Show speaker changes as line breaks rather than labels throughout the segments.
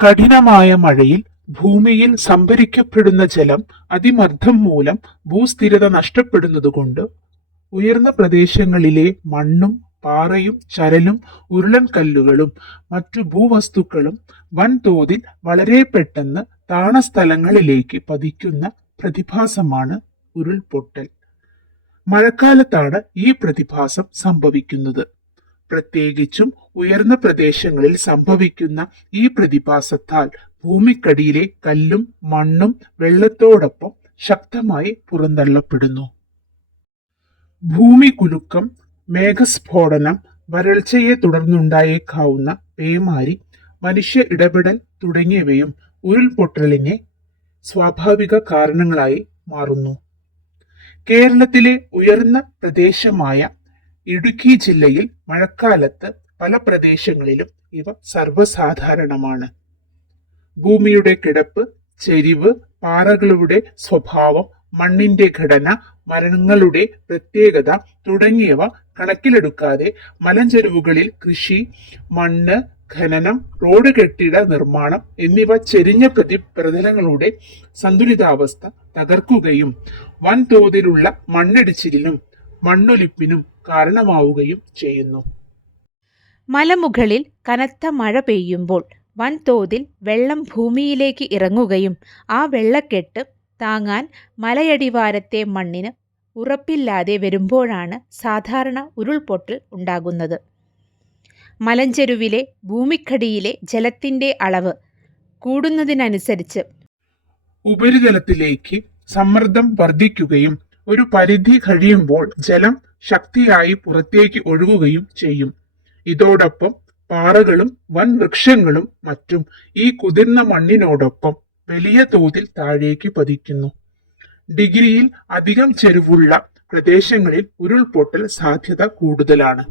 കഠിനമായ മഴയിൽ ഭൂമിയിൽ സംഭരിക്കപ്പെടുന്ന ജലം അതിമർദ്ദം മൂലം ഭൂസ്ഥിരത നഷ്ടപ്പെടുന്നതുകൊണ്ട് ഉയർന്ന പ്രദേശങ്ങളിലെ മണ്ണും പാറയും ചരലും ഉരുളൻ കല്ലുകളും മറ്റു ഭൂവസ്തുക്കളും വൻതോതിൽ വളരെ പെട്ടെന്ന് താണസ്ഥലങ്ങളിലേക്ക് പതിക്കുന്ന പ്രതിഭാസമാണ് ഉരുൾപൊട്ടൽ. മഴക്കാലത്താണ് ഈ പ്രതിഭാസം സംഭവിക്കുന്നത്. പ്രത്യേകിച്ചും ഉയർന്ന പ്രദേശങ്ങളിൽ സംഭവിക്കുന്ന ഈ പ്രതിഭാസത്താൽ ഭൂമിക്കടിയിലെ കല്ലും മണ്ണും വെള്ളത്തോടൊപ്പം ശക്തമായി പുറന്തള്ളപ്പെടുന്നു. ഭൂമി കുലുക്കം മേഘസ്ഫോടനം വരൾച്ചയെ തുടർന്നുണ്ടായേക്കാവുന്ന പേമാരി മനുഷ്യ ഇടപെടൽ തുടങ്ങിയവയും ഉരുൾപൊട്ടലിനെ സ്വാഭാവിക കാരണങ്ങളായി മാറുന്നു. കേരളത്തിലെ ഉയർന്ന പ്രദേശമായ ഇടുക്കി ജില്ലയിൽ മഴക്കാലത്ത് പല പ്രദേശങ്ങളിലും ഇവ സർവസാധാരണമാണ്. ഭൂമിയുടെ കിടപ്പ് ചെരിവ് പാറകളുടെ സ്വഭാവം മണ്ണിന്റെ ഘടന മരങ്ങളുടെ പ്രത്യേകത തുടങ്ങിയവ കണക്കിലെടുക്കാതെ മലഞ്ചെരുവുകളിൽ കൃഷി മണ്ണ് ഖനനം റോഡ് കെട്ടിട നിർമ്മാണം എന്നിവ ചെരിഞ്ഞ പ്രതി പ്രതലങ്ങളുടെ സന്തുലിതാവസ്ഥ തകർക്കുകയും വൻതോതിലുള്ള മണ്ണിടിച്ചിലിനും മണ്ണൊലിപ്പിനും കാരണമാവുകയും ചെയ്യുന്നു.
മലമുകളിൽ കനത്ത മഴ പെയ്യുമ്പോൾ വൻതോതിൽ വെള്ളം ഭൂമിയിലേക്ക് ഇറങ്ങുകയും ആ വെള്ളക്കെട്ട് താങ്ങാൻ മലയടിവാരത്തെ മണ്ണിന് ഉറപ്പില്ലാതെ വരുമ്പോഴാണ് സാധാരണ ഉരുൾപൊട്ടൽ ഉണ്ടാകുന്നത്. മലഞ്ചെരുവിലെ ഭൂമിക്കടിയിലെ ജലത്തിന്റെ അളവ് കൂടുന്നതിനനുസരിച്ച്
ഉപരിതലത്തിലേക്ക് സമ്മർദ്ദം വർദ്ധിക്കുകയും ഒരു പരിധി കഴിയുമ്പോൾ ജലം ശക്തിയായി പുറത്തേക്ക് ഒഴുകുകയും ചെയ്യും. ഇതോടൊപ്പം പാറകളും വൻ വൃക്ഷങ്ങളും മറ്റും ഈ കുതിർന്ന മണ്ണിനോടൊപ്പം വലിയ തോതിൽ താഴേക്ക് പതിക്കുന്നു. ഡിഗ്രിയിൽ അധികം ചെരുവുള്ള പ്രദേശങ്ങളിൽ ഉരുൾപൊട്ടൽ സാധ്യത കൂടുതലാണ്.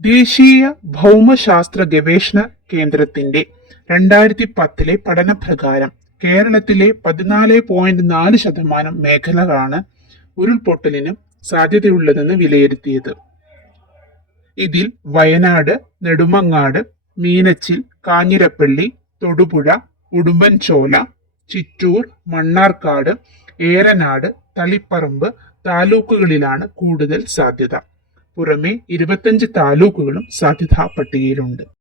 ദേശീയ ഭൗമശാസ്ത്ര ഗവേഷണ കേന്ദ്രത്തിന്റെ രണ്ടായിരത്തി പത്തിലെ പഠനപ്രകാരം കേരളത്തിലെ പതിനാല് പോയിന്റ് നാല് ശതമാനം മേഖലകളാണ് ഉരുൾപൊട്ടലിന് സാധ്യതയുള്ളതെന്ന് വിലയിരുത്തിയത്. ഇതിൽ വയനാട് നെടുമങ്ങാട് മീനച്ചിൽ കാഞ്ഞിരപ്പള്ളി തൊടുപുഴ ഉടുമ്പൻചോല ചിറ്റൂർ മണ്ണാർക്കാട് ഏറനാട് തളിപ്പറമ്പ് താലൂക്കുകളിലാണ് കൂടുതൽ സാധ്യത. പുറമെ ഇരുപത്തഞ്ച് താലൂക്കുകളും സാധ്യതാ പട്ടികയിലുണ്ട്.